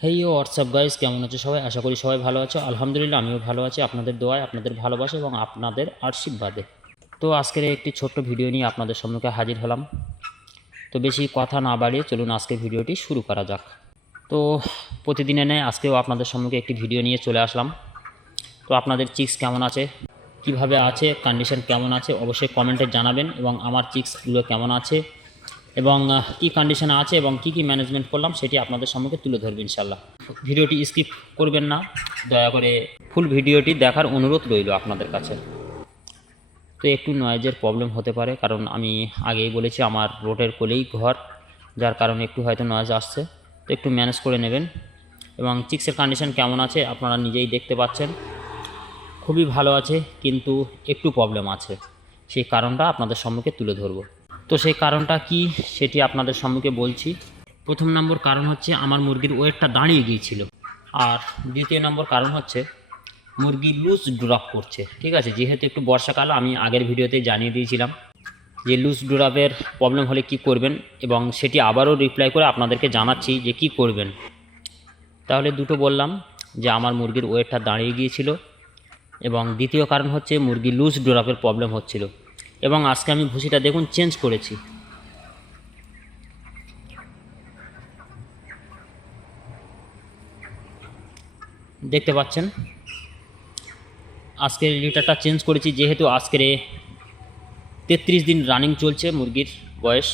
হেই WhatsApp guys, কেমন আছো সবাই? আশা করি সবাই ভালো আছো। আলহামদুলিল্লাহ আমিও ভালো আছি, আপনাদের দোয়ায়, আপনাদের ভালোবাসা এবং আপনাদের আশীর্বাদে। তো আজকের একটি ছোট্ট ভিডিও নিয়ে আপনাদের সম্মুখে হাজির হলাম। তো বেশি কথা না বাড়িয়ে চলুন আজকের ভিডিওটি শুরু করা যাক। তো প্রতিদিনে নেয় আজকেও আপনাদের সম্মুখে একটি ভিডিও নিয়ে চলে আসলাম। তো আপনাদের চিক্স কেমন আছে, কিভাবে আছে, কন্ডিশন কেমন আছে অবশ্যই কমেন্টে জানাবেন, এবং আমার চিক্সগুলো কেমন আছে এবং কী কন্ডিশনে আছে এবং কি ম্যানেজমেন্ট করলাম সেটি আপনাদের সম্মুখে তুলে ধরবো ইনশাল্লাহ। ভিডিওটি স্কিপ করবেন না, দয়া করে ফুল ভিডিওটি দেখার অনুরোধ রইল আপনাদের কাছে। তো একটু নয়েজের প্রবলেম হতে পারে, কারণ আমি আগেই বলেছি আমার রোডের কোলেই ঘর, যার কারণে একটু হয়তো নয়েজ আসছে। তো একটু ম্যানেজ করে নেবেন। এবং চিক্সের কন্ডিশন কেমন আছে আপনারা নিজেই দেখতে পাচ্ছেন, খুবই ভালো আছে, কিন্তু একটু প্রবলেম আছে। সেই কারণটা আপনাদের সম্মুখে তুলে ধরবো। তো সেই কারণটা কি সেটি আপনাদের সম্মুখে বলছি। প্রথম নম্বর কারণ হচ্ছে আমার মুরগির ওয়েটটা দাঁড়িয়ে গিয়েছিল। আর দ্বিতীয় নম্বর কারণ হচ্ছে মুরগি লুজ ড্রপ করছে। ঠিক আছে, যেহেতু একটু বর্ষাকাল, আমি আগের ভিডিওতে জানিয়ে দিয়েছিলাম যে লুজ ড্রপের প্রবলেম হলে কি করবেন, এবং সেটি আবারও রিপ্লাই করে আপনাদেরকে জানাচ্ছি যে কি করবেন। তাহলে দুটো বললাম, যে আমার মুরগির ওয়েটটা দাঁড়িয়ে গিয়েছিল, এবং দ্বিতীয় কারণ হচ্ছে মুরগি লুজ ড্রপের প্রবলেম হচ্ছিল। এবং আজকে আমি ভুসিটা দেখুন চেঞ্জ করেছি। দেখতে পাচ্ছেন আজকের লিটারটা চেঞ্জ করেছি, যেহেতু আজকের 33 দিন রানিং চলছে মুরগির বয়স।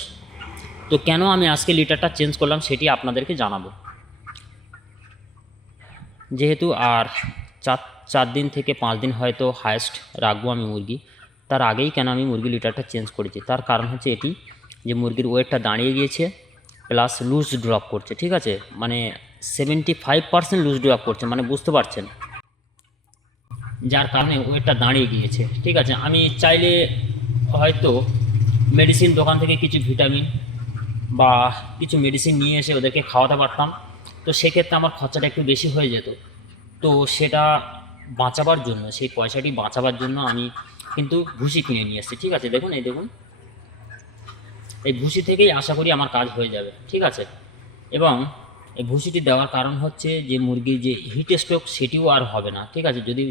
তো কেন আমি আজকে লিটারটা চেঞ্জ করলাম সেটি আপনাদেরকে জানাবো। যেহেতু আর 4 দিন থেকে 5 দিন হয়তো হায়েস্ট রাখবো আমি মুরগি, তার আগেই কেন আমি মুরগি লিটারটা চেঞ্জ করেছি, তার কারণ হচ্ছে এটি যে মুরগির ওয়েটটা দাঁড়িয়ে গিয়েছে, প্লাস লুজ ড্রপ করছে। ঠিক আছে, মানে 75% লুজ ড্রপ করছে, মানে বুঝতে পারছেন, যার কারণে ওয়েটটা দাঁড়িয়ে গিয়েছে। ঠিক আছে, আমি চাইলে হয়তো মেডিসিন দোকান থেকে কিছু ভিটামিন বা কিছু মেডিসিন নিয়ে এসে ওদেরকে খাওয়াতে পারতাম। তো সেক্ষেত্রে আমার খরচাটা একটু বেশি হয়ে যেত। তো সেটা বাঁচাবার জন্য, সেই পয়সাটি বাঁচাবার জন্য আমি কিন্তু ভুসি কিনে নিয়ে এসেছি। ঠিক আছে, দেখুন, এই দেখুন, এই ভুসি থেকেই আশা করি আমার কাজ হয়ে যাবে। ঠিক আছে, এবং এই ভুসিটি দেওয়ার কারণ হচ্ছে যে মুরগির যে হিট স্ট্রোক সেটিও আর হবে না। ঠিক আছে, যদি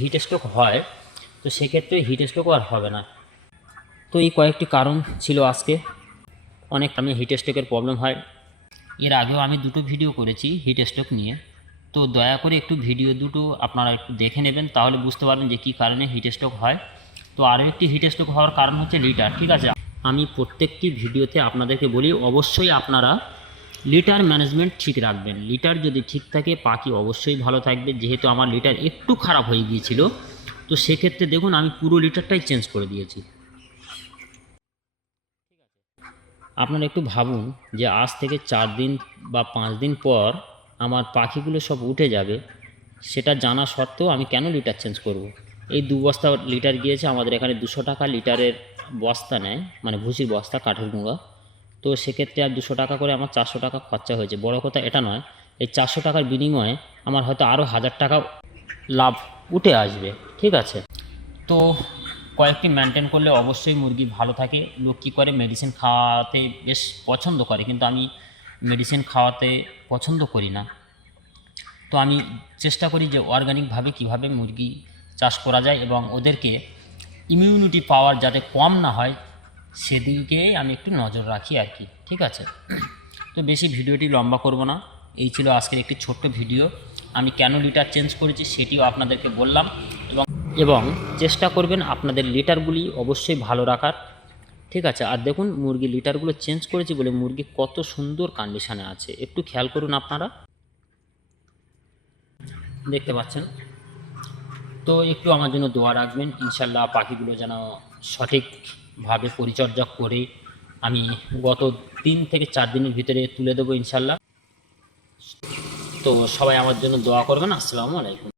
হিট স্ট্রোক হয় তো সেক্ষেত্রে হিট স্ট্রোকও আর হবে না। তো এই কয়েকটি কারণ ছিল আজকে। অনেক আমি হিট স্ট্রোকের প্রবলেম হয়, এর আগেও আমি দুটো ভিডিও করেছি হিট স্ট্রোক নিয়ে। তো দয়া করে একটু ভিডিও দুটো আপনারা একটু দেখে নেবেন, তাহলে বুঝতে পারবেন যে কী কারণে হিট স্ট্রোক হয়। তো আরও একটি হিট স্ট্রোক হওয়ার কারণ হচ্ছে লিটার। ঠিক আছে, আমি প্রত্যেকটি ভিডিওতে আপনাদেরকে বলি অবশ্যই আপনারা লিটার ম্যানেজমেন্ট ঠিক রাখবেন। লিটার যদি ঠিক থাকে পাখি অবশ্যই ভালো থাকবে। যেহেতু আমার লিটার একটু খারাপ হয়ে গিয়েছিল, তো সেক্ষেত্রে দেখুন আমি পুরো লিটারটাই চেঞ্জ করে দিয়েছি। আপনারা একটু ভাবুন যে আজ থেকে 4 দিন বা 5 দিন পর আমার পাখিগুলো সব উঠে যাবে, সেটা জানা সত্ত্বেও আমি কেন লিটার চেঞ্জ করব। এই 2 বস্তা লিটার গিয়েছে, আমাদের এখানে 200 টাকা লিটারের বস্তা নেয়, মানে ভুসির বস্তা, কাঠের গুঁড়া। তো সেক্ষেত্রে আর 200 টাকা করে আমার 400 টাকা খরচা হয়েছে। বড় কথা এটা নয়, এই 400 টাকার বিনিময়ে আমার হয়তো আরও 1000 টাকা লাভ উঠে আসবে। ঠিক আছে, তো কয়েকটি মেনটেন করলে অবশ্যই মুরগি ভালো থাকে। লোক কী করে মেডিসিন খাওয়াতে বেশ পছন্দ করে, কিন্তু আমি মেডিসিন খাওয়াতে পছন্দ করি না। তো আমি চেষ্টা করি যে অর্গানিকভাবে কীভাবে মুরগি চাষ করা যায় এবং ওদেরকে ইমিউনিটি পাওয়ার যাতে কম না হয় সেদিকে আমি একটু নজর রাখি আর কি। ঠিক আছে, তো বেশি ভিডিওটি লম্বা করব না, এই ছিল আজকের একটি ছোট্ট ভিডিও। আমি কেন লিটার চেঞ্জ করেছি সেটিও আপনাদেরকে বললাম, এবং চেষ্টা করবেন আপনাদের লিটারগুলি অবশ্যই ভালো রাখার। ঠিক আছে, আর দেখুন মুরগি লিটারগুলো চেঞ্জ করেছি বলে মুরগি কত সুন্দর কন্ডিশনে আছে, একটু খেয়াল করুন আপনারা, দেখতে পাচ্ছেন। তো একটু আমার জন্য দোয়া রাখবেন, ইনশাল্লাহ পাখিগুলো যেন সঠিকভাবে পরিচর্যা করে আমি গত 3 থেকে 4 দিনের ভিতরে তুলে দেবো ইনশাল্লাহ। তো সবাই আমার জন্য দোয়া করবেন। আসসালামু আলাইকুম।